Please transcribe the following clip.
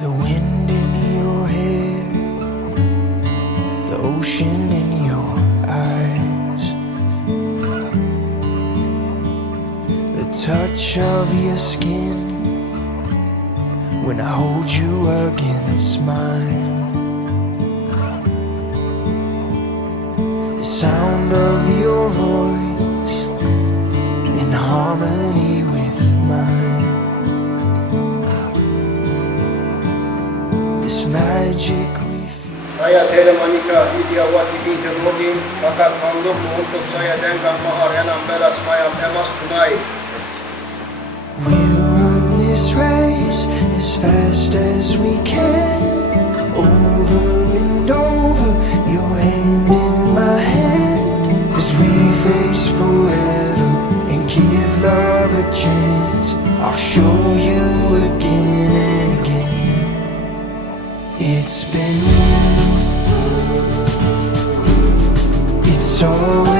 The wind in your hair, the ocean in your eyes, the touch of your skin when I hold you against mine, the sound of your voice in harmony with mine, this magic we feel. Saya terima nikah Lidya wati binti Lokman, fakat manlukku untuk saya dengan mahar enam belas mayam emas tunai. We'll run this race as fast as we can, over and over, your hand in my hand, as we face forever and give love a chance. I'll show you again and again. It's been you, it's always